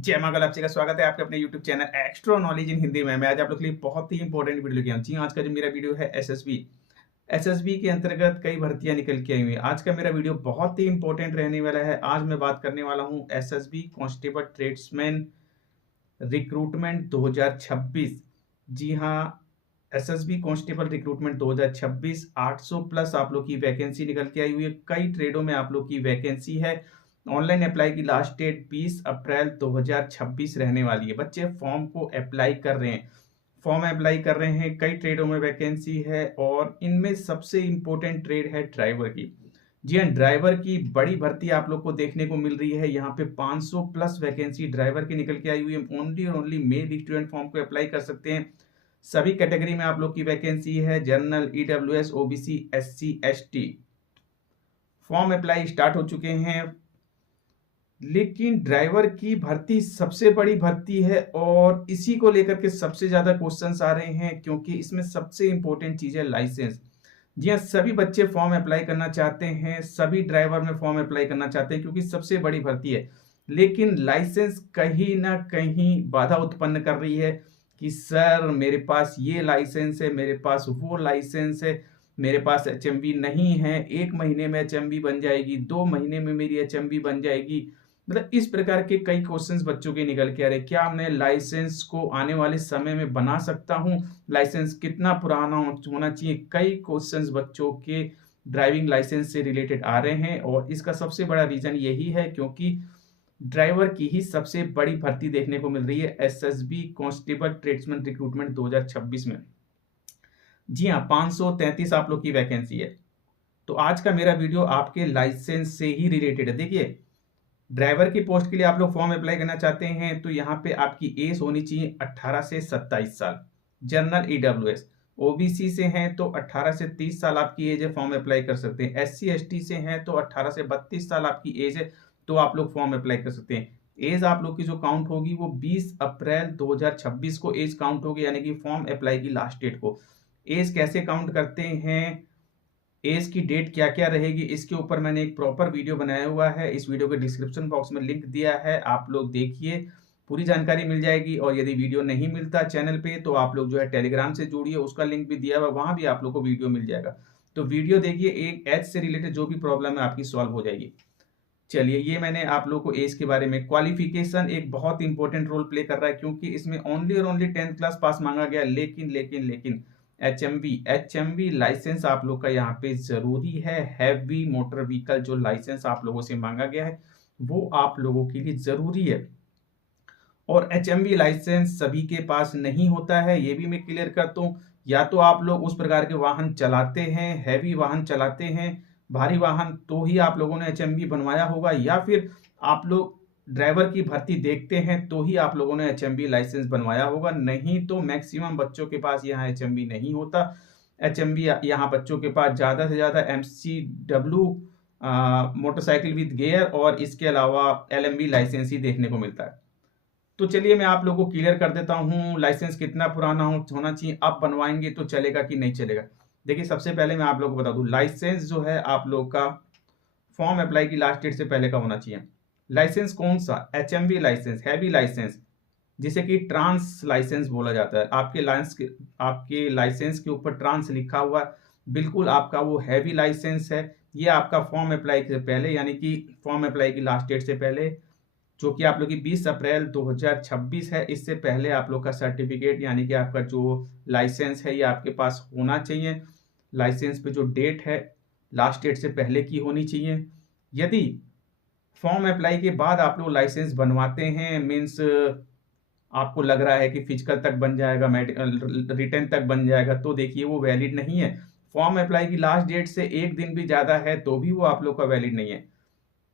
जय मां गलप्सी का स्वागत है आपके अपने YouTube channel extra knowledge in Hindi में। मैं आज आप लोग के लिए बहुत ही इंपॉर्टेंट वीडियो लेके आया हूं। जी, आज का जो मेरा वीडियो है एसएसबी के अंतर्गत कई भर्तियां निकल के आई हुई हैं। आज का मेरा वीडियो बहुत ही इंपॉर्टेंट रहने वाला है। आज मैं बात करने वाला हूं एसएसबी कांस्टेबल ट्रेड्समैन रिक्रूटमेंट 2026। जी हाँ, एसएसबी कांस्टेबल रिक्रूटमेंट 2026 800 प्लस आप लोग की वैकेंसी निकल के आई हुई है। कई ट्रेडों में आप लोग की वैकेंसी है। ऑनलाइन अप्लाई की लास्ट डेट 20 अप्रैल 2026 रहने वाली है। बच्चे फॉर्म को अप्लाई कर रहे हैं, कई ट्रेडों में वैकेंसी है और इनमें सबसे इंपॉर्टेंट ट्रेड है ड्राइवर की। जी हाँ, ड्राइवर की बड़ी भर्ती आप लोग को देखने को मिल रही है। यहाँ पे 500 प्लस वैकेंसी ड्राइवर की निकल के आई हुई है। ओनली और ओनली मेल स्टूडेंट फॉर्म को अप्लाई कर सकते हैं। सभी कैटेगरी में आप लोग की वैकेंसी है, general, EWS, OBC, SC, ST. Form apply start हो चुके हैं। लेकिन ड्राइवर की भर्ती सबसे बड़ी भर्ती है और इसी को लेकर के सबसे ज्यादा क्वेश्चंस आ रहे हैं, क्योंकि इसमें सबसे इंपॉर्टेंट चीज है लाइसेंस। जी हाँ, सभी बच्चे फॉर्म अप्लाई करना चाहते हैं, सभी ड्राइवर में फॉर्म अप्लाई करना चाहते हैं क्योंकि सबसे बड़ी भर्ती है। लेकिन लाइसेंस कहीं ना कहीं बाधा उत्पन्न कर रही है कि सर मेरे पास ये लाइसेंस है, मेरे पास वो लाइसेंस है, मेरे पास एचएमवी नहीं है। 1 महीने में एचएमवी बन जाएगी, 2 महीने में मेरी एचएमवी बन जाएगी। मतलब इस प्रकार के कई क्वेश्चंस बच्चों के निकल के आ रहे। क्या मैं लाइसेंस को आने वाले समय में बना सकता हूं? लाइसेंस कितना पुराना होना चाहिए? कई क्वेश्चंस बच्चों के ड्राइविंग लाइसेंस से रिलेटेड आ रहे हैं और इसका सबसे बड़ा रीजन यही है क्योंकि ड्राइवर की ही सबसे बड़ी भर्ती देखने को मिल रही है एसएसबी कांस्टेबल ट्रेड्समैन रिक्रूटमेंट 2026 में। जी हाँ, 533 आप लोग की वैकेंसी है। तो आज का मेरा वीडियो आपके लाइसेंस से ही रिलेटेड है। देखिए, ड्राइवर की पोस्ट के लिए आप लोग फॉर्म अप्लाई करना चाहते हैं तो यहाँ पे आपकी एज होनी चाहिए 18 से 27 साल। जनरल, ईडब्ल्यूएस, ओबीसी से हैं तो 18 से 30 साल आपकी एज है, फॉर्म अप्लाई कर सकते हैं। एससी एसटी से हैं तो 18 से 32 साल आपकी एज है, तो आप लोग फॉर्म अप्लाई कर सकते हैं। एज आप लोग की जो काउंट होगी वो 20 अप्रैल 2026 को एज काउंट होगी, यानी कि फॉर्म अप्लाई की लास्ट डेट को। एज कैसे काउंट करते हैं, एज की डेट क्या क्या रहेगी, इसके ऊपर मैंने एक प्रॉपर वीडियो बनाया हुआ है। इस वीडियो के डिस्क्रिप्शन बॉक्स में लिंक दिया है, आप लोग देखिए, पूरी जानकारी मिल जाएगी। और यदि वीडियो नहीं मिलता चैनल पे तो आप लोग जो है टेलीग्राम से जुड़िए, उसका लिंक भी दिया हुआ, वहां भी आप लोग को वीडियो मिल जाएगा। तो वीडियो देखिए, एक एज से रिलेटेड जो भी प्रॉब्लम है आपकी सॉल्व हो जाएगी। चलिए, ये मैंने आप लोग को एज के बारे में। क्वालिफिकेशन एक बहुत इंपॉर्टेंट रोल प्ले कर रहा है क्योंकि इसमें ओनली और ओनली 10th क्लास पास मांगा गया। लेकिन एचएमवी लाइसेंस आप लोग का यहाँ पे जरूरी है। हैवी मोटर व्हीकल जो लाइसेंस आप लोगों से मांगा गया है वो आप लोगों के लिए जरूरी है। और एचएमवी लाइसेंस सभी के पास नहीं होता है, ये भी मैं क्लियर करता हूँ। या तो आप लोग उस प्रकार के वाहन चलाते हैं, हैवी वाहन चलाते हैं, भारी वाहन, तो ही आप लोगों ने एचएमवी बनवाया होगा, या फिर आप लोग ड्राइवर की भर्ती देखते हैं तो ही आप लोगों ने एचएमवी लाइसेंस बनवाया होगा। नहीं तो मैक्सिमम बच्चों के पास यहाँ एचएमवी नहीं होता। एचएमवी यहाँ बच्चों के पास ज्यादा से ज्यादा एमसीडब्ल्यू मोटरसाइकिल विद गियर और इसके अलावा एलएमवी लाइसेंस ही देखने को मिलता है। तो चलिए मैं आप लोगों को क्लियर कर देता हूँ लाइसेंस कितना पुराना होना चाहिए, अब बनवाएंगे तो चलेगा कि नहीं चलेगा। देखिए, सबसे पहले मैं आप लोगों को बता दूं, लाइसेंस जो है आप लोग का फॉर्म अप्लाई की लास्ट डेट से पहले का होना चाहिए। लाइसेंस कौन सा? एचएमवी लाइसेंस, हैवी लाइसेंस, जिसे कि ट्रांस लाइसेंस बोला जाता है। आपके लाइसेंस के ऊपर ट्रांस लिखा हुआ, बिल्कुल आपका वो हैवी लाइसेंस है। ये आपका फॉर्म अप्लाई से पहले, यानी कि फॉर्म अप्लाई की लास्ट डेट से पहले, जो कि आप लोग की 20 अप्रैल 2026 है, इससे पहले आप लोग का सर्टिफिकेट यानी कि आपका जो लाइसेंस है ये आपके पास होना चाहिए। लाइसेंस पे जो डेट है लास्ट डेट से पहले की होनी चाहिए। यदि फॉर्म अप्लाई के बाद आप लोग लाइसेंस बनवाते हैं, मीन्स आपको लग रहा है कि फिजिकल तक बन जाएगा, रिटर्न तक बन जाएगा, तो देखिए वो वैलिड नहीं है। फॉर्म अप्लाई की लास्ट डेट से एक दिन भी ज्यादा है तो भी वो आप लोग का वैलिड नहीं है।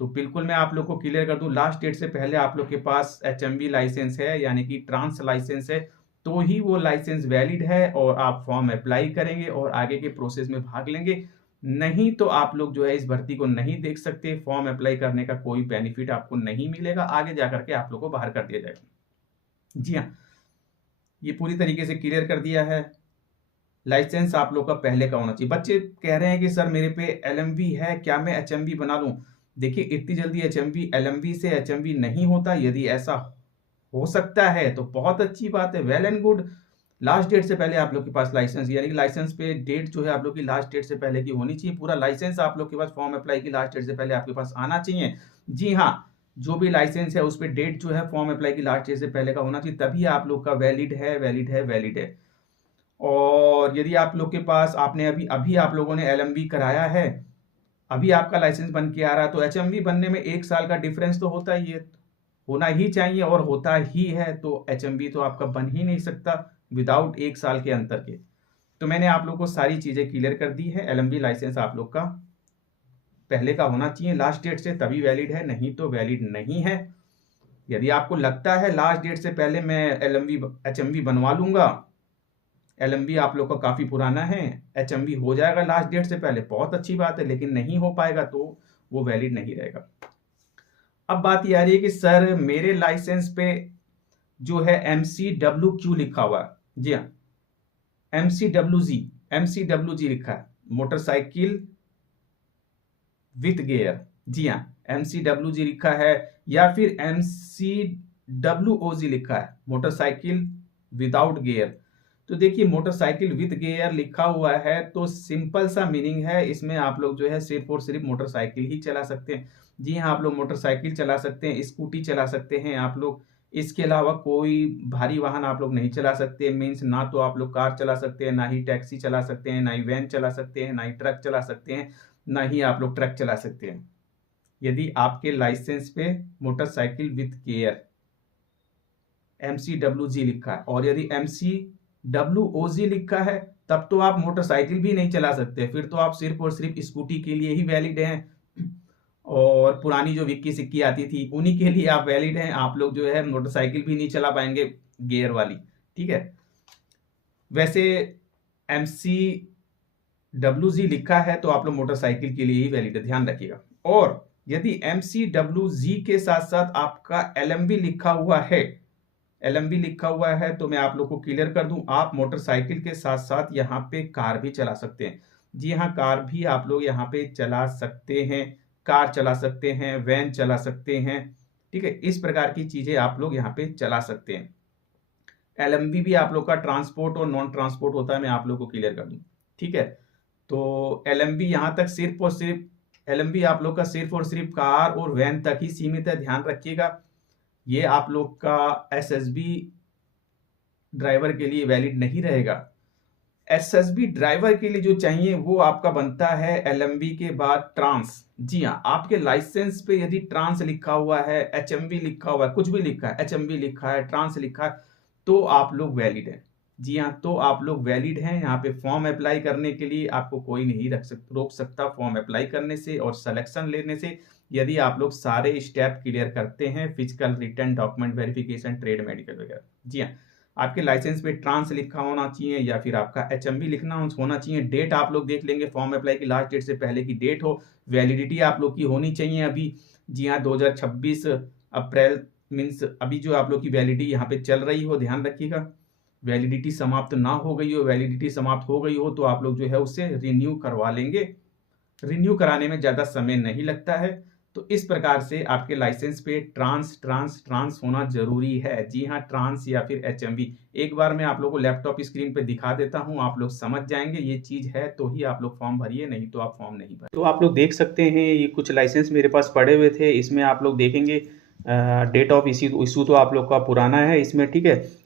तो बिल्कुल मैं आप लोग को क्लियर कर दूं, लास्ट डेट से पहले आप लोग के पास एचएमवी लाइसेंस है यानी कि ट्रांस लाइसेंस है, तो ही वो लाइसेंस वैलिड है और आप फॉर्म अप्लाई करेंगे और आगे के प्रोसेस में भाग लेंगे। नहीं तो आप लोग जो है इस भर्ती को नहीं देख सकते। फॉर्म अप्लाई करने का कोई बेनिफिट आपको नहीं मिलेगा, आगे जाकर के आप लोग को बाहर कर दिया जाएगा। जी हाँ, ये पूरी तरीके से क्लियर कर दिया है। लाइसेंस आप लोग का पहले का होना चाहिए। बच्चे कह रहे हैं कि सर मेरे पे एलएमवी है, क्या मैं एचएमवी बना लूं? देखिए, इतनी जल्दी एचएमवी एलएमवी से एचएमवी नहीं होता। यदि ऐसा हो सकता है तो बहुत अच्छी बात है, well and good. Last date से पहले आप लोग के पास लाइसेंस, यानी कि लाइसेंस पे डेट जो है आप लोग की लास्ट डेट से पहले की होनी चाहिए। पूरा लाइसेंस आप लोग के पास फॉर्म अप्लाई की लास्ट डेट से पहले आपके पास आना चाहिए। जी हाँ, जो भी लाइसेंस है उस पर डेट जो है फॉर्म अप्लाई की लास्ट डेट से पहले का होना चाहिए, तभी आप लोग का वैलिड है, वैलिड है, वैलिड है। और यदि आप लोग के पास आपने अभी अभी आप लोगों ने LMB कराया है, अभी आपका लाइसेंस बन के आ रहा है, तो HMV बनने में 1 साल का डिफरेंस तो होता ही है, होना ही चाहिए और होता ही है। तो HMV तो आपका बन ही नहीं सकता विदाउट 1 साल के अंतर के। तो मैंने आप लोग को सारी चीजें क्लियर कर दी है। LMB लाइसेंस आप लोग का पहले का होना चाहिए लास्ट डेट से, तभी वैलिड है, नहीं तो वैलिड नहीं है। यदि आपको लगता है लास्ट डेट से पहले मैं HMV बनवा लूंगा, LMB आप लोग का काफी पुराना है, HMV हो जाएगा लास्ट डेट से पहले, बहुत अच्छी बात है, लेकिन नहीं हो पाएगा तो वो वैलिड नहीं रहेगा। अब बात ये आ रही है कि सर मेरे लाइसेंस पे जो है MCWQ लिखा हुआ है। जी हाँ, MCWG लिखा है, मोटरसाइकिल विथ गियर। जी हाँ, MCWG लिखा है या फिर MCWOG लिखा है, मोटरसाइकिल विदाउट गियर। तो देखिए, मोटरसाइकिल विथ गियर लिखा हुआ है तो सिंपल सा मीनिंग है, इसमें आप लोग जो है सिर्फ और सिर्फ मोटरसाइकिल ही चला सकते हैं। जी हाँ, आप लोग मोटरसाइकिल चला सकते हैं, स्कूटी चला सकते हैं आप लोग, इसके अलावा कोई भारी वाहन आप लोग नहीं चला सकते। मीन्स ना तो आप लोग कार चला सकते हैं, ना ही टैक्सी चला सकते हैं, ना ही वैन चला सकते हैं, ना ही ट्रक चला सकते हैं, ना ही आप लोग ट्रक चला सकते हैं। यदि आपके लाइसेंस पे मोटरसाइकिल विथ गियर MCWG लिखा है और यदि MCWOG लिखा है, तब तो आप मोटरसाइकिल भी नहीं चला सकते, फिर तो आप सिर्फ और सिर्फ स्कूटी के लिए ही वैलिड हैं, और पुरानी जो विक्की सिक्की आती थी उन्हीं के लिए आप वैलिड हैं। आप लोग जो है मोटरसाइकिल भी नहीं चला पाएंगे गियर वाली, ठीक है। वैसे MCWG लिखा है तो आप लोग मोटरसाइकिल के लिए ही वैलिड है, ध्यान रखिएगा। और यदि MCWG के साथ साथ आपका LMB लिखा हुआ है, LMB लिखा हुआ है, तो मैं आप लोग को क्लियर कर दूं, आप मोटरसाइकिल के साथ साथ यहाँ पे कार भी चला सकते हैं। जी हाँ, कार भी आप लोग यहाँ पे चला सकते हैं, कार चला सकते हैं, वैन चला सकते हैं, ठीक है। इस प्रकार की चीजें आप लोग यहाँ पे चला सकते हैं। LMB भी आप लोग का ट्रांसपोर्ट और नॉन ट्रांसपोर्ट होता है, मैं आप लोग को क्लियर कर दूं, ठीक है। तो LMB यहाँ तक सिर्फ और सिर्फ LMB आप लोग का सिर्फ और सिर्फ कार और वैन तक ही सीमित है, ध्यान रखिएगा। ये आप लोग का SSB ड्राइवर के लिए वैलिड नहीं रहेगा। SSB ड्राइवर के लिए जो चाहिए वो आपका बनता है LMB के बाद ट्रांस। जी हाँ, आपके लाइसेंस पे यदि ट्रांस लिखा हुआ है, HMV लिखा हुआ है, कुछ भी लिखा है, HMV लिखा है, ट्रांस लिखा है, तो आप लोग वैलिड हैं। जी हाँ, तो आप लोग वैलिड हैं। यहाँ पे फॉर्म अप्लाई करने के लिए आपको कोई नहीं रोक सकता फॉर्म अप्लाई करने से और सिलेक्शन लेने से, यदि आप लोग सारे स्टेप क्लियर करते हैं, physical, written, document verification, trade, medical वगैरह। जी हाँ, आपके लाइसेंस पे ट्रांस लिखा होना चाहिए या फिर आपका HMV लिखना होना चाहिए। डेट आप लोग देख लेंगे, फॉर्म अप्लाई की लास्ट डेट से पहले की डेट हो, वैलिडिटी आप लोग की होनी चाहिए अभी। जी हाँ, 2026 अप्रैल मीन्स अभी जो आप लोग की वैलिडिटी यहाँ पे चल रही हो, ध्यान रखिएगा। वैलिडिटी समाप्त ना हो गई हो, वैलिडिटी समाप्त हो गई हो तो आप लोग जो है उससे रिन्यू करवा लेंगे। रिन्यू कराने में ज़्यादा समय नहीं लगता है। तो इस प्रकार से आपके लाइसेंस पे ट्रांस होना जरूरी है। जी हाँ, ट्रांस या फिर HMV। एक बार मैं आप लोगों को लैपटॉप स्क्रीन पे दिखा देता हूँ, आप लोग समझ जाएंगे ये चीज है तो ही आप लोग फॉर्म भरिए, नहीं तो आप फॉर्म नहीं भरिए। तो आप लोग देख सकते हैं ये कुछ लाइसेंस मेरे पास पड़े हुए थे, इसमें आप लोग देखेंगे डेट ऑफ इशू तो आप लोग का पुराना है इसमें, ठीक है।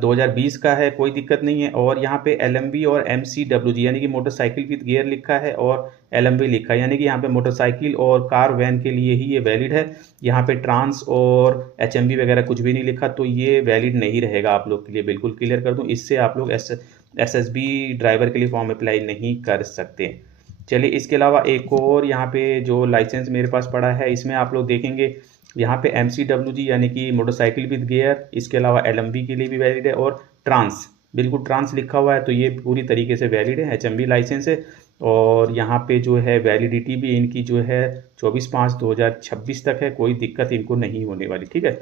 2020 का है, कोई दिक्कत नहीं है। और यहाँ पे LMB और MCWG यानी कि मोटरसाइकिल विद गियर लिखा है और LMB लिखा है, यानी कि यहाँ पे मोटरसाइकिल और कार वैन के लिए ही ये वैलिड है। यहाँ पे ट्रांस और HMV वगैरह कुछ भी नहीं लिखा, तो ये वैलिड नहीं रहेगा आप लोग के लिए, बिल्कुल क्लियर कर दूँ। इससे आप लोग SSB ड्राइवर के लिए फॉर्म अप्लाई नहीं कर सकते। चलिए, इसके अलावा एक और यहाँ पे जो लाइसेंस मेरे पास पड़ा है, इसमें आप लोग देखेंगे यहाँ पे MCWG यानी कि मोटरसाइकिल विद गियर, इसके अलावा LMB के लिए भी वैलिड है और ट्रांस, बिल्कुल ट्रांस लिखा हुआ है तो ये पूरी तरीके से वैलिड है, HMV लाइसेंस है। और यहाँ पे जो है वैलिडिटी भी इनकी जो है 24/5/2026 तक है, कोई दिक्कत इनको नहीं होने वाली, ठीक है।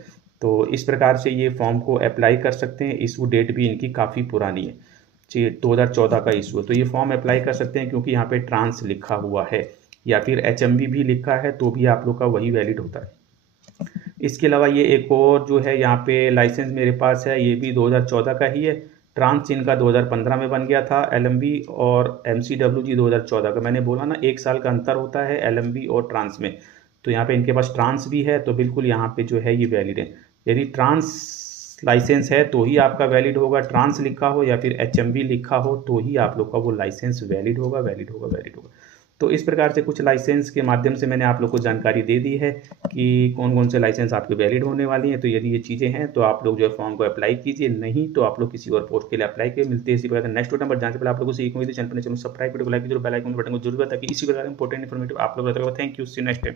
तो इस प्रकार से ये फॉर्म को अप्लाई कर सकते हैं। इशू डेट भी इनकी काफ़ी पुरानी है, 2014 का इशू है, तो ये फॉर्म अप्लाई कर सकते हैं क्योंकि यहाँ पे ट्रांस लिखा हुआ है या फिर HMV भी लिखा है तो भी आप लोग का वही वैलिड होता है। इसके अलावा ये एक और जो है यहाँ पे लाइसेंस मेरे पास है, ये भी 2014 का ही है। ट्रांस इनका 2015 में बन गया था, एलएमबी और एमसीडब्ल्यूजी 2014 का। मैंने बोला ना 1 साल का अंतर होता है एलएमबी और ट्रांस में, तो यहाँ पे इनके पास ट्रांस भी है, तो बिल्कुल यहाँ पे जो है ये वैलिड है। यदि ट्रांस लाइसेंस है तो ही आपका वैलिड होगा, ट्रांस लिखा हो या फिर एचएमबी लिखा हो तो ही आप लोग का वो लाइसेंस वैलिड होगा, वैलिड होगा, वैलिड होगा। तो इस प्रकार से कुछ लाइसेंस के माध्यम से मैंने आप लोग को जानकारी दे दी है कि कौन कौन से लाइसेंस आपके वैलिड होने वाली हैं। तो यदि ये चीज़ें हैं तो आप लोग जो है फॉर्म को अप्लाई कीजिए, नहीं तो आप लोग किसी और पोस्ट के लिए अप्लाई कीजिए। मिलते हैं इसी प्रकार नेक्स्ट वीडियो पर, जहाँ से पहले आप लोगों से सीखूंगी तो चैनल पर सब्सक्राइब वीडियो को लाइक कीजिए, बेल आइकन बटन को जरूर दबाएं ताकि इसी प्रकार इंपॉर्टेंट इन्फॉर्मेटिव आप लोग रहता है। Thank you, see next time.